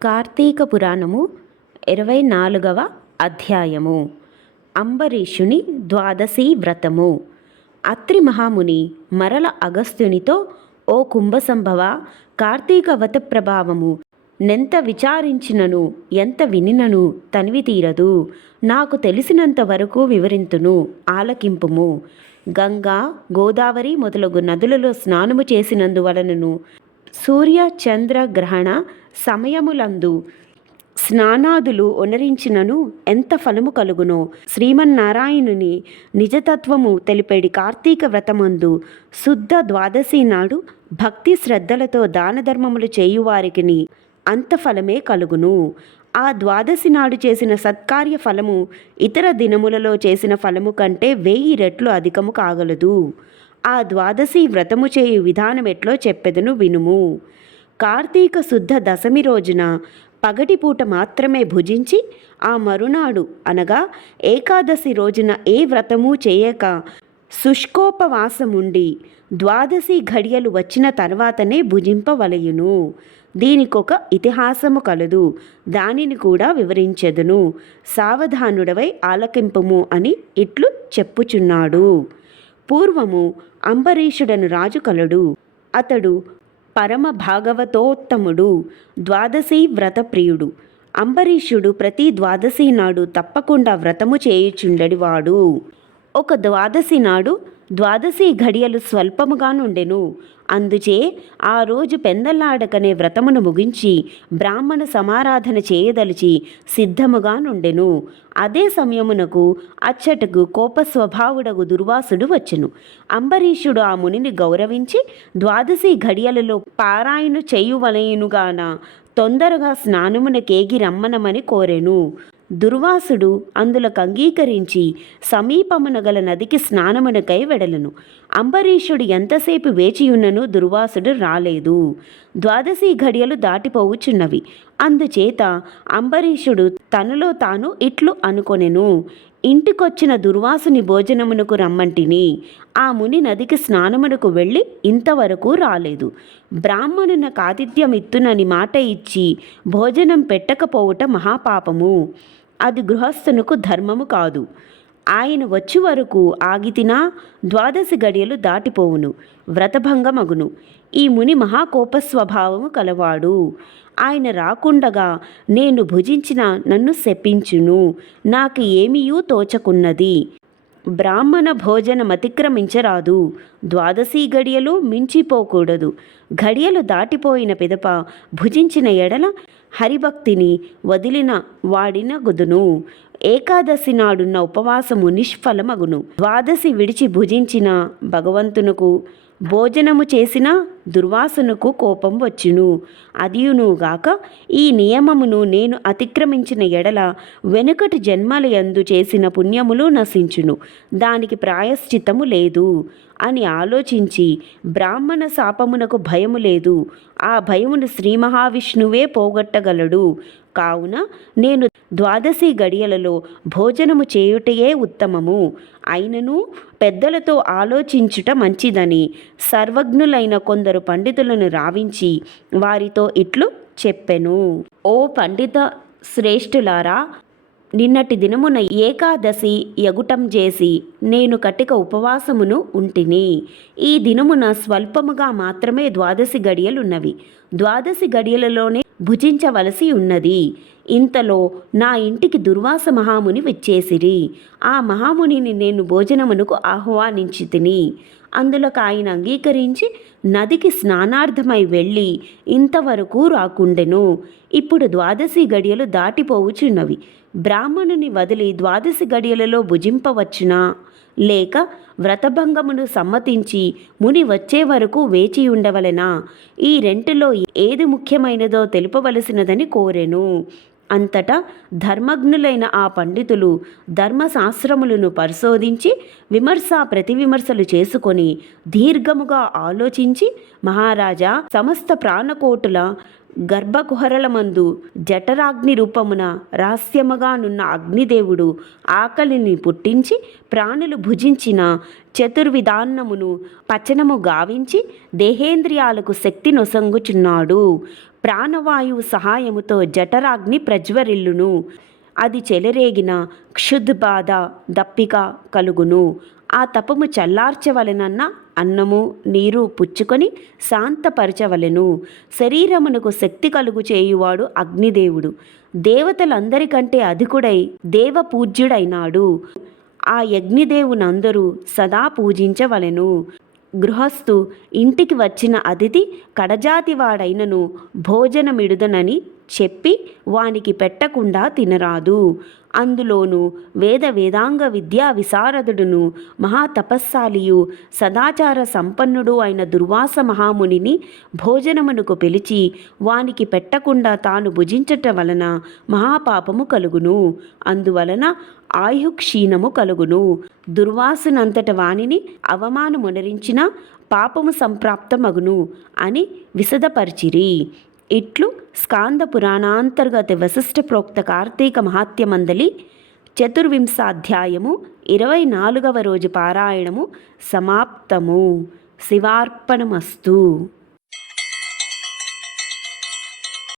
కార్తీక పురాణము 24వ అధ్యాయము. అంబరీషుని ద్వాదశి వ్రతము. అత్రి మహాముని మరల అగస్త్యునితో, ఓ కుంభసంభవ, కార్తీక వ్రత ప్రభావము నెంత విచారించినను ఎంత వినినను తనివి తీరదు. నాకు తెలిసినంత వరకు వివరింతును, ఆలకింపుము. గంగా, గోదావరి మొదలగు నదులలో స్నానము చేసినందువలనను సూర్య చంద్ర గ్రహణ సమయములందు స్నానాదులు ఒనరించినను ఎంత ఫలము కలుగునో శ్రీమన్నారాయణుని నిజతత్వము తెలిపేడి కార్తీక వ్రతమందు శుద్ధ ద్వాదశి నాడు భక్తి శ్రద్ధలతో దానధర్మములు చేయువారికి అంత ఫలమే కలుగును. ఆ ద్వాదశి నాడు చేసిన సత్కార్య ఫలము ఇతర దినములలో చేసిన ఫలము కంటే 1000 రెట్లు అధికము కాగలదు. ఆ ద్వాదశి వ్రతము చేయు విధానం ఎట్లో చెప్పెదను వినుము. కార్తీక శుద్ధ దశమి రోజున పగటిపూట మాత్రమే భుజించి ఆ మరునాడు అనగా ఏకాదశి రోజున ఏ వ్రతము చేయక శుష్కోపవాసముండి ద్వాదశి ఘడియలు వచ్చిన తర్వాతనే భుజింపవలయును. దీనికొక ఇతిహాసము కలదు, దానిని కూడా వివరించెదను. సావధానుడవై ఆలకింపుము అని ఇట్లు చెప్పుచున్నాడు. పూర్వము అంబరీషుడను రాజు కలడు. అతడు పరమ భాగవతోత్తముడు, ద్వాదశి వ్రత ప్రియుడు. అంబరీషుడు ప్రతి ద్వాదశి నాడు తప్పకుండా వ్రతము చేయుచుండెడివాడు. ఒక ద్వాదశి నాడు ద్వాదశి ఘడియలు స్వల్పముగా నుండెను. అందుచే ఆ రోజు పెందలాడకనే వ్రతమును ముగించి బ్రాహ్మణ సమారాధన చేయదలిచి సిద్ధముగా నుండెను. అదే సమయమునకు అచ్చటకు కోపస్వభావుడగు దుర్వాసుడు వచ్చెను. అంబరీషుడు ఆ మునిని గౌరవించి ద్వాదశి ఘడియలలో పారాయణ చేయువలయునుగాన తొందరగా స్నానమునకేగి రమ్మనమని కోరెను. దుర్వాసుడు అందులకు అంగీకరించి సమీపమున గల నదికి స్నానమునకై వెడలను. అంబరీషుడు ఎంతసేపు వేచియున్నను దుర్వాసుడు రాలేదు. ద్వాదశి ఘడియలు దాటిపోవుచున్నవి. అందుచేత అంబరీషుడు తనలో తాను ఇట్లు అనుకొనెను, ఇంటికొచ్చిన దుర్వాసుని భోజనమునకు రమ్మంటిని. ఆ ముని నదికి స్నానమునకు వెళ్ళి ఇంతవరకు రాలేదు. బ్రాహ్మణునకు ఆతిథ్యమిత్తునని మాట ఇచ్చి భోజనం పెట్టకపోవుట మహాపాపము. అది గృహస్థునకు ధర్మము కాదు. ఆయన వచ్చి వరకు ఆగితినా ద్వాదశి గడియలు దాటిపోవును, వ్రతభంగమగును. ఈ ముని మహాకోపస్వభావము కలవాడు. ఆయన రాకుండగా నేను భుజించిన నన్ను శపించును. నాకు ఏమీయూ తోచకున్నది. బ్రాహ్మణ భోజనమతిక్రమించరాదు. ద్వాదశి గడియలు మించిపోకూడదు. ఘడియలు దాటిపోయిన పిదప భుజించిన ఎడల హరిభక్తిని వదిలిన వాడిన గుదును. ఏకాదశి నాడున్న ఉపవాసము నిష్ఫలమగును. ద్వాదశి విడిచి భుజించిన భగవంతునకు, భోజనము చేసిన దుర్వాసనకు కోపం వచ్చును. అదియునుగాక ఈ నియమమును నేను అతిక్రమించిన ఎడల వెనుకటి జన్మలయందు చేసిన పుణ్యములు నశించును, దానికి ప్రాయశ్చిత్తము లేదు అని ఆలోచించి బ్రాహ్మణ శాపమునకు భయము లేదు, ఆ భయమును శ్రీ మహావిష్ణువే పోగొట్టగలడు. కావున నేను ద్వాదశి గడియలలో భోజనము చేయుటయే ఉత్తమము. అయినను పెద్దలతో ఆలోచించుట మంచిదని సర్వజ్ఞులైన కొందరు పండితులను రావించి వారితో ఇట్లు చెప్పెను. ఓ పండిత శ్రేష్ఠులారా, నిన్నటి దినమున ఏకాదశి యగుటం చేసి నేను కటిక ఉపవాసమును ఉంటిని. ఈ దినమున స్వల్పముగా మాత్రమే ద్వాదశి గడియలున్నవి. ద్వాదశి గడియలలోనే భుజించవలసి ఉన్నది. ఇంతలో నా ఇంటికి దుర్వాస మహాముని విచ్చేసిరి. ఆ మహామునిని నేను భోజనమునకు ఆహ్వానించి తిని. అందులోకి ఆయన అంగీకరించి నదికి స్నానార్థమై వెళ్ళి ఇంతవరకు రాకుండెను. ఇప్పుడు ద్వాదశి గడియలు దాటిపోవుచున్నవి. బ్రాహ్మణుని వదిలి ద్వాదశి గడియలలో భుజింపవచ్చునా, లేక వ్రతభంగమును సమ్మతించి ముని వచ్చే వరకు వేచి ఉండవలెనా? ఈ రెంటిలో ఏది ముఖ్యమైనదో తెలుపవలసినదని కోరెను. అంతటా ధర్మజ్ఞులైన ఆ పండితులు ధర్మశాస్త్రములను పరిశోధించి ప్రతివిమర్శలు చేసుకొని దీర్ఘముగా ఆలోచించి, మహారాజా, సమస్త ప్రాణకోటుల గర్భకుహరలమందు జఠరాగ్ని రూపమున రహస్యముగానున్న అగ్నిదేవుడు ఆకలిని పుట్టించి ప్రాణులు భుజించిన చతుర్విధాన్నమును పచనము గావించి దేహేంద్రియాలకు శక్తి నొసంగుచున్నాడు. ప్రాణవాయువు సహాయముతో జఠరాగ్ని ప్రజ్వరిల్లును. అది చెలరేగిన క్షుద్బాధ దప్పిక కలుగును. ఆ తపము చల్లార్చవలెనన్న అన్నము నీరు పుచ్చుకొని శాంతపరచవలెను. శరీరమునకు శక్తి కలుగు చేయువాడు అగ్నిదేవుడు. దేవతలందరికంటే అధికుడై దేవపూజ్యుడైనాడు. ఆ యజ్ఞదేవునందరూ సదా పూజించవలెను. గృహస్థు ఇంటికి వచ్చిన అతిథి కడజాతివాడైనను భోజనమిడుదనని చెప్పి వానికి పెట్టకుండా తినరాదు. అందులోనూ వేదాంగ విద్యా విశారదుడును మహాతపస్సాలియు సదాచార సంపన్నుడు అయిన దుర్వాస మహామునిని భోజనమునకు పిలిచి వానికి పెట్టకుండా తాను భుజించట వలన మహాపాపము కలుగును. అందువలన ఆయుక్షీణము కలుగును. దుర్వాసునంతట వానిని అవమానమునరించిన పాపము సంప్రాప్తమగును అని విశదపరిచిరి. ఇట్లు స్కాంద పురాణాంతర్గత వశిష్ఠ ప్రోక్త కార్తీక మహాత్యమందలి 24వ అధ్యాయము 24వ రోజు పారాయణము సమాప్తము. శివార్పణమస్తు.